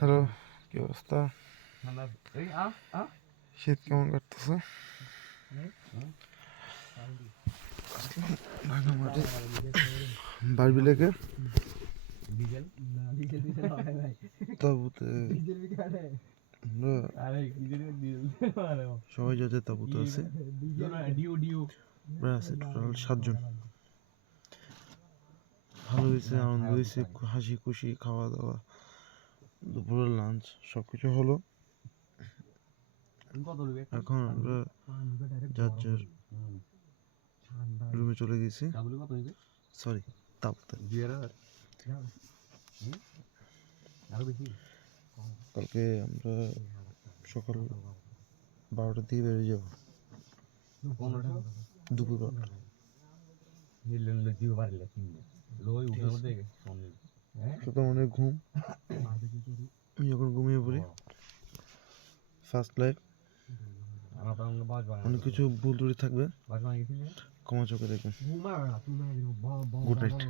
Hello, কি অবস্থা? শীত কেমন কাটতেছে? ভাঙা মাঠে বারবি লেগে তাবুতে আমরা সবাই যাতে তাবুতে আছে প্রায় আছে টোটাল 7 জন। ভালো হয়েছে, আনন্দ হয়েছে, হাসি খুশি, খাওয়া দাওয়া, দুপুরের লাঞ্চ সবকিছু হলো। এখন আমরা যার যার রুমে চলে গেছি। সরি, তাবুতে। কালকে আমরা সকাল 12টার দিকে বেরিয়ে যাব, দুপুর 12টা। অনেক ঘুম, আমি যখন ঘুমিয়ে পড়ি। ফার্স্ট লাইফ, অনেক কিছু ভুল ত্রুটি থাকবে, ক্ষমা চোখে দেখবেন। Good night.